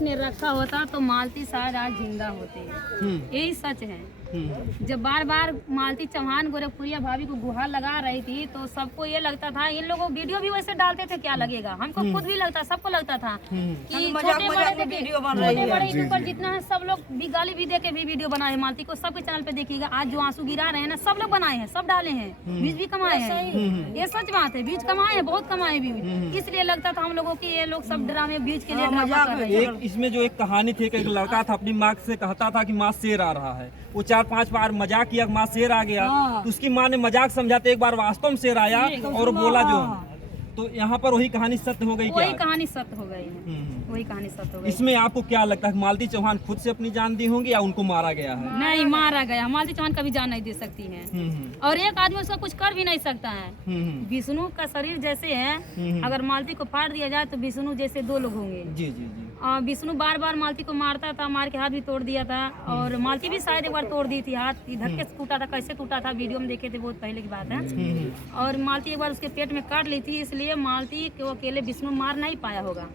भगत ने रखा होता तो मालती शायद आज जिंदा होते। यही सच है। जब बार बार मालती चौहान गोरखपुरिया भाभी को गुहार लगा रही थी तो सबको ये लगता था, इन लोगों वीडियो भी वैसे डालते थे, क्या लगेगा, हमको खुद भी लगता, सबको लगता था कि छोटे बड़े यूट्यूबर जितना है सब लोग भी गाली भी दे के भी वीडियो बनाए हैं मालती को। सबके चैनल पे देखिएगा, आज जो आंसू गिरा रहे हैं ना, सब लोग बनाए हैं, सब डाले हैं, व्यूज भी कमाए हैं। ये सच बात है, व्यूज कमाए हैं, बहुत कमाए व्यूज। इसलिए लगता था हम लोगों की ये लोग सब ड्रामे व्यूज के लिए ड्रामा कर रहे हैं। इसमें जो एक कहानी थी, एक लड़का था अपनी माँ से कहता था कि माँ शेर आ रहा है, वो 4-5 बार मजाक किया, माँ शेर आ गया, तो उसकी माँ ने मजाक समझाते, एक बार वास्तव में शेर आया और बोला जो, तो यहाँ पर वही कहानी सत्य हो गई। वही कहानी सत्य हो गई है, वही कहानी सत्य हो गई। इसमें आपको क्या लगता है, मालती चौहान खुद से अपनी जान दी होंगी या उनको मारा गया है? नहीं, मारा गया। मालती चौहान कभी जान नहीं दे सकती है, और एक आदमी उसका कुछ कर भी नहीं सकता है। विष्णु का शरीर जैसे है, अगर मालती को फाड़ दिया जाए तो विष्णु जैसे 2 लोग होंगे। जी जी जी। विष्णु बार बार मालती को मारता था, मार के हाथ भी तोड़ दिया था, और मालती भी शायद एक बार तोड़ दी थी हाथ, इधर के टूटा था, कैसे टूटा था वीडियो में देखे थे, बहुत पहले की बात है। और मालती एक बार उसके पेट में काट ली थी, इसलिए मालती को अकेले विष्णु मार नहीं पाया होगा।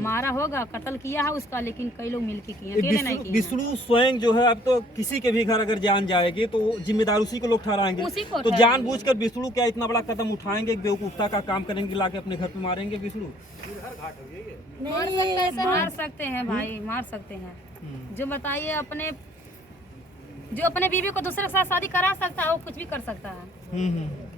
मारा होगा, कत्ल किया है उसका, लेकिन कई लोग मिलके किए, अकेले नहीं किए। विष्णु स्वयं जो है, अब तो किसी के भी घर अगर जान जाएगी तो जिम्मेदार उसी को लोग ठहराएंगे, तो जानबूझकर विष्णु क्या इतना बड़ा कदम उठाएंगे, बेवकूफता का काम करेंगे, लाके अपने घर पे मारेंगे विष्णु? मार सकते हैं भाई, मार सकते हैं। जो बताइए, जो अपने बीवी को दूसरे के साथ शादी करा सकता है वो कुछ भी कर सकता है,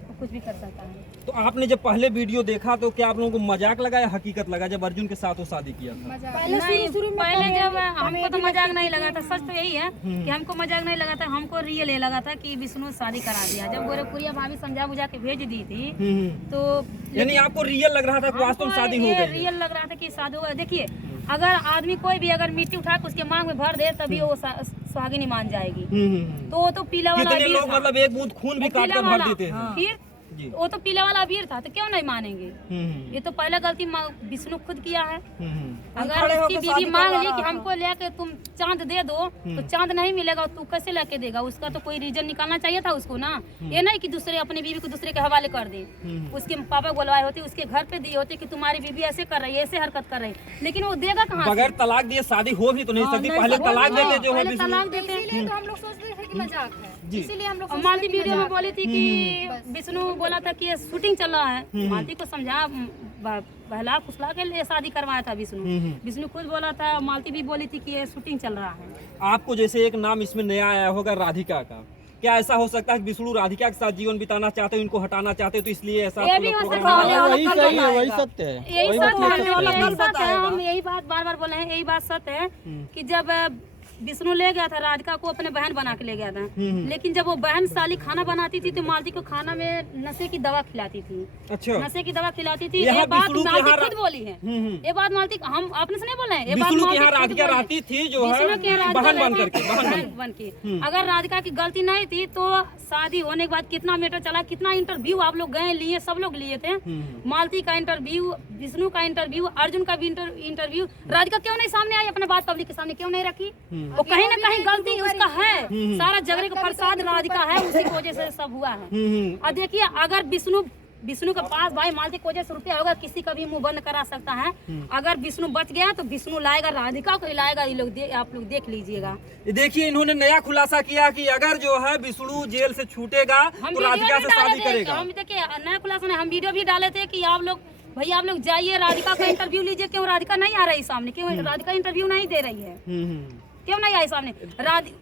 वो कुछ भी कर सकता है। तो आपने जब पहले वीडियो देखा तो क्या आप लोगों को मजाक लगा या हकीकत लगा जब अर्जुन के साथ वो शादी किया था? पहले जब हमको तो मजाक नहीं लगा था, सच तो यही है कि हमको मजाक नहीं लगा था, हमको रियल ये लगा था कि विष्णु शादी करा दिया। जब गोरखपुरिया भाभी समझा बुझा के भेज दी थी तो यानी आपको रियल लग रहा था कि वास्तव में शादी हो गई? रियल लग रहा था कि शादी हो गई। देखिए, अगर आदमी कोई भी अगर मिट्टी उठा के उसके मांग में भर दे तभी वो सुहागिनी मान जाएगी। तो वो तो पीला वाला कितने लोग मतलब एक बूंद खून भी काट कर भर देते हैं। फिर वो तो पीला वाला अबीर था, तो क्यों नहीं मानेंगे? ये तो पहला गलती विष्णु खुद किया है। अगर उसकी बीवी मांग ली कि हमको लेके तुम चांद दे दो, तो चांद नहीं मिलेगा, तू कैसे लेके देगा? उसका तो कोई रीजन निकालना चाहिए था उसको ना। ये नहीं कि दूसरे अपनी बीवी को दूसरे के हवाले कर दे। उसके पापा बुलवाए होते, उसके घर पे दिए होते कि तुम्हारी बीवी ऐसे कर रही है, ऐसे हरकत कर रही है, लेकिन वो देगा कहाँ? बगैर तलाक दिए शादी हो भी तो नहीं सकती, पहले तलाक देते जो है। तलाक देते तो हम लोग सोचते थे कि मजाक है, इसीलिए हम लोग मालती वीडियो में बोली थी कि विष्णु बोला था कि ये शूटिंग चल रहा है। मालती को समझा बहला फुसला के लिए शादी करवाया था विष्णु खुद बोला था, मालती भी बोली थी कि ये शूटिंग चल रहा है। आपको जैसे एक नाम इसमें नया आया होगा, राधिका का, क्या ऐसा हो सकता है कि विष्णु राधिका के साथ जीवन बिताना चाहते हो, इनको हटाना चाहते हो, तो इसलिए ऐसा? वही सही है, वही सत्य है, यही सत्य है। हम यही बात बार बार बोले हैं, यही बात सत्य है कि जब विष्णु ले गया था राधिका को, अपने बहन बना के ले गया था, लेकिन जब वो बहन साली खाना बनाती थी तो मालती को खाना में नशे की दवा खिलाती थी। अच्छा। नशे की दवा खिलाती थी। ये बात मालती खुद बोली है। ये बात मालती, हम आपने से नहीं बोले हैं, ये बात मालती राधिका रहती थी जो है बहन बन के। अगर राधिका की गलती नहीं थी तो शादी होने के बाद कितना मीटर चला, कितना इंटरव्यू आप लोग गए लिए, सब लोग लिए थे। मालती का इंटरव्यू, विष्णु का इंटरव्यू, अर्जुन का भी इंटरव्यू। राधिका क्यों नहीं सामने आई, अपने बात पब्लिक के सामने क्यों नहीं रखी? वो कहीं ना कहीं गलती उसका है। सारा झगड़े का प्रसाद राधिका है, उसी की वजह से सब हुआ है। और देखिए, अगर विष्णु के पास भाई मालती की वजह से रुपया होगा, किसी का भी मुंह बंद करा सकता है। अगर विष्णु बच गया तो विष्णु लाएगा, राधिका को हिलाएगा। ये लोग आप लोग देख लीजिएगा। देखिए, इन्होंने नया खुलासा किया कि अगर जो है विष्णु जेल से छूटेगा तो राधिका से शादी करेगा। हम देखिए, नया खुलासा नहीं, हम वीडियो भी डाले थे कि आप लोग भैया आप लोग जाइए, राधिका का इंटरव्यू लीजिए। क्यों राधिका नहीं आ रही सामने? क्यों राधिका इंटरव्यू नहीं दे रही है? क्यों नहीं आई सामने?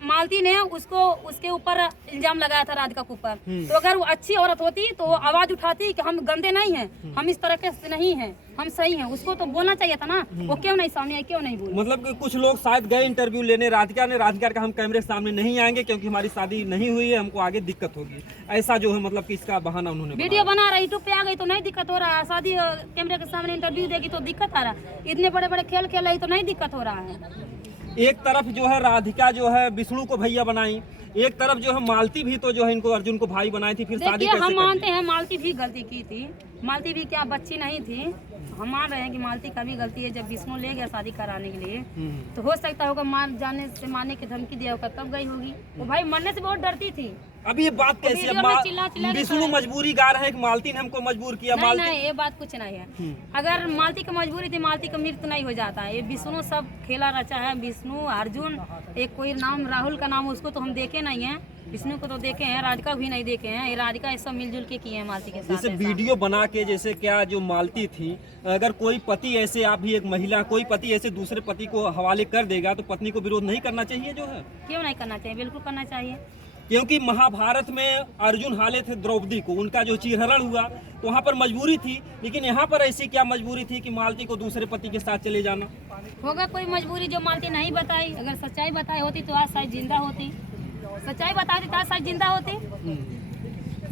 मालती ने उसके ऊपर इल्जाम लगाया था, राधिका के ऊपर। तो अगर वो अच्छी औरत होती तो आवाज उठाती कि हम गंदे नहीं हैं, हम इस तरह के नहीं हैं, हम सही हैं। उसको तो बोलना चाहिए था ना। वो क्यों नहीं सामने आई, क्यों नहीं बोली? मतलब कि कुछ लोग शायद गए इंटरव्यू लेने, राधिका का हम कैमरे के सामने नहीं आएंगे क्योंकि हमारी शादी नहीं हुई है, हमको आगे दिक्कत होगी, ऐसा जो है मतलब कि इसका बहाना उन्होंने वीडियो बना रहा, यूट्यूब पे आ गई तो नहीं दिक्कत हो रहा है। शादी कैमरे के सामने इंटरव्यू देगी तो दिक्कत आ रहा है। इतने बड़े बड़े खेल खेल रही तो नहीं दिक्कत हो रहा है। एक तरफ जो है राधिका जो है विष्णु को भैया बनाई, एक तरफ जो है मालती भी तो जो है इनको अर्जुन को भाई बनाई थी, फिर शादी कैसे? हम मानते हैं मालती भी गलती की थी। मालती भी क्या बच्ची नहीं थी, हम मान रहे हैं कि मालती का भी गलती है। जब विष्णु ले गया शादी कराने के लिए तो हो सकता होगा मार जाने से, मारने की धमकी दिया होगा, तब गई होगी। वो भाई मरने से बहुत डरती थी। अब ये बात कैसी है? वीडियो में चिल्ला चिल्ला के विष्णु कर- मजबूरी गा रहे हैं कि मालती ने हमको मजबूर किया। नहीं मालती नहीं, ये बात कुछ नहीं है। अगर मालती की मजबूरी थी, मालती का मृत्यु नहीं हो जाता। ये विष्णु सब खेला रचा है। विष्णु, अर्जुन, एक कोई नाम राहुल का नाम, उसको तो हम देखे नहीं है। विष्णु को तो देखे हैं, राधिका भी नहीं देखे हैं। ये राधिका ये सब मिलजुल के किए हैं मालती के साथ। जैसे ऐसा। वीडियो बना के, जैसे क्या जो मालती थी, अगर कोई पति ऐसे, आप भी एक महिला, कोई पति ऐसे दूसरे पति को हवाले कर देगा तो पत्नी को विरोध नहीं करना चाहिए जो है? क्यों नहीं करना चाहिए? बिल्कुल करना चाहिए। क्योंकि महाभारत में अर्जुन हाले थे द्रौपदी को, उनका जो चीरहरण हुआ तो वहाँ पर मजबूरी थी, लेकिन यहाँ पर ऐसी क्या मजबूरी थी कि मालती को दूसरे पति के साथ चले जाना? होगा कोई मजबूरी जो मालती नहीं बताई। अगर सच्चाई बताई होती तो आज शायद जिंदा होती। सच्चाई बताती तो आज शायद जिंदा होती।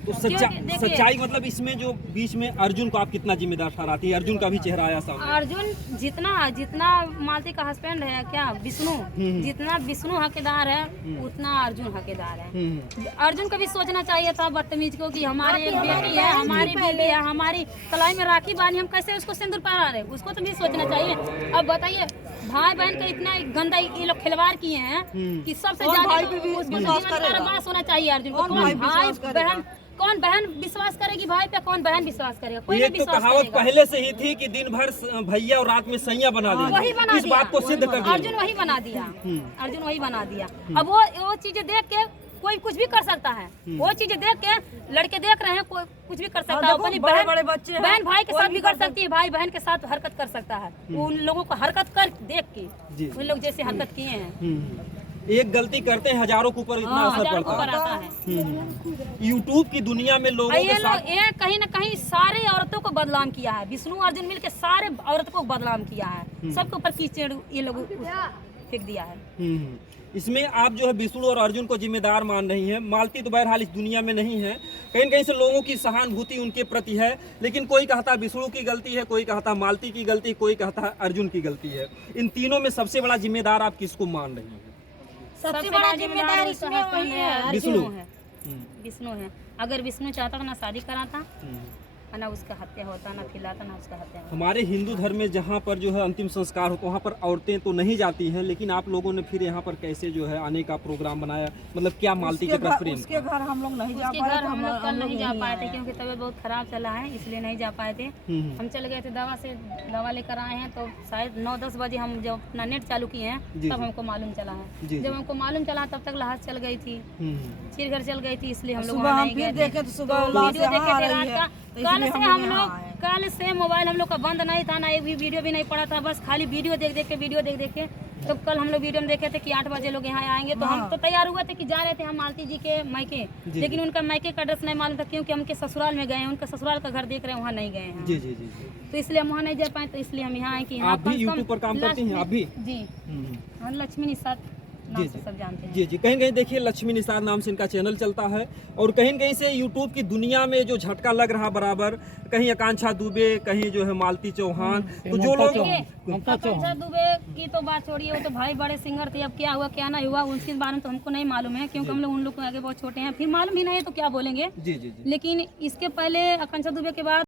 तो देखिए- सच्चाई मतलब इसमें जो बीच में अर्जुन को आप कितना जिम्मेदार ठहराती है? अर्जुन का भी चेहरा आया सामने। अर्जुन जितना मालती का हस्बैंड है क्या विष्णु, जितना विष्णु हकदार है उतना अर्जुन हकदार है। अर्जुन को भी सोचना चाहिए था बदतमीज को कि हमारी एक बेटी है, हमारी बेटी है, हमारी कलाई में राखी बांधी, हम कैसे उसको सिंदूर पहना रहे, उसको तो भी सोचना चाहिए। अब बताइए, भाई बहन का इतना गंदा ये लोग खिलवाड़ किए हैं कि सबसे ज्यादा उसको जिम्मेदार होना चाहिए अर्जुन को। कौन भाई बहन, कौन बहन विश्वास करेगी भाई पे? कौन बहन विश्वास करेगा? कोई ये नहीं तो विश्वास कहावत करेगा। पहले से ही थी कि दिन भर भैया और रात में सैया बना वही बना दिया। इस दिया। बात को सिद्ध कर दिया। अर्जुन वही बना दिया। अर्जुन वही बना दिया। अब वो चीजें देख के कोई कुछ भी कर सकता है। वो चीजें देख के लड़के देख रहे हैं, कोई कुछ भी कर सकता है। अपनी बहन भाई के साथ भी कर सकती है, भाई बहन के साथ हरकत कर सकता है। उन लोगों को हरकत कर देख के उन लोग जैसे हरकत किए हैं, एक गलती करते हैं हजारों के ऊपर इतना असर हजारों को पड़ता आता है। है। यूट्यूब की दुनिया में लोगों ये के साथ लोग ये कहीं ना कहीं सारे औरतों को बदनाम किया है। विष्णु अर्जुन मिलकर सारे औरतों को बदनाम किया है। सबके ऊपर कीचड़ ये लोग फेंक दिया है। इसमें आप जो है विष्णु और अर्जुन को जिम्मेदार मान रही हैं। मालती तो बहरहाल इस दुनिया में नहीं है। कहीं न कहीं से लोगों की सहानुभूति उनके प्रति है, लेकिन कोई कहता विष्णु की गलती है, कोई कहता मालती की गलती, कोई कहता अर्जुन की गलती है। इन तीनों में सबसे बड़ा जिम्मेदार आप किसको मान रही हैं? सबसे बड़ा जिम्मेदार इसमें वही है, विष्णु है। विष्णु है। अगर विष्णु चाहता तो ना शादी कराता, ना उसका हत्या होता, ना खिलाता, ना उसका हत्या होता। हमारे हिंदू धर्म में जहाँ पर जो है अंतिम संस्कार होता, वहाँ पर औरतें तो नहीं जाती हैं, लेकिन आप लोगों ने फिर यहाँ पर कैसे जो है आने का प्रोग्राम बनाया? मतलब क्या मालती के प्रति प्रेम? उसके घर हम लोग नहीं जा उसके पाए घर हम लोग कल नहीं जा पाए थे क्योंकि तबीयत बहुत खराब चला है, इसलिए नहीं जा पाए थे। हम चले गए थे दवा लेकर आए हैं, तो शायद 9-10 बजे हम जब अपना नेट चालू किए हैं तब हमको मालूम चला है। जब हमको मालूम चला तब तक लाश चल गई थी, चिरघर चल गई थी, इसलिए हम लोग सुबह हम फिर देखे तो सुबह लाश वीडियो देखे यहाँ आ थे रही रात का। है, कल से हम लोग कल से मोबाइल हम लोग का बंद नहीं था, ना एक भी वीडियो भी नहीं पड़ा था, बस खाली वीडियो देख देख के। तो कल हम लोग वीडियो में देखे थे कि 8 बजे लोग यहाँ आएंगे, तो हम तो तैयार हुए थे कि जा रहे थे हम मालती जी के मायके, लेकिन उनका मायके का एड्रेस नहीं मालूम था क्योंकि हम के ससुराल में गए हैं, उनका ससुराल का घर देख रहे हैं, वहाँ नहीं गए हैं। जी जी जी। तो इसलिए हम वहाँ नहीं जा पाए, तो इसलिए हम यहाँ आए कि यहाँ आप भी यूट्यूब पर काम करती हैं? आप भी? जी, हम लक्ष्मी निषाद नाम से सब जानते हैं। जी जी। कहीं कहीं देखिए लक्ष्मी निषाद नाम से इनका चैनल चलता है, और कहीं कहीं से यूट्यूब की दुनिया में जो झटका लग रहा बराबर, कहीं आकांक्षा दुबे, कहीं जो है मालती चौहान, तो जो लोग आकांक्षा दुबे की तो बात छोड़िए, वो तो भाई बड़े सिंगर थे। अब क्या हुआ क्या नहीं हुआ उसके बारे में तो हमको नहीं मालूम है, क्योंकि हम लोग उन लोग को आगे बहुत छोटे हैं, फिर मालूम ही नहीं है तो क्या बोलेंगे। जी जी जी। लेकिन इसके पहले आकांक्षा दुबे के बाद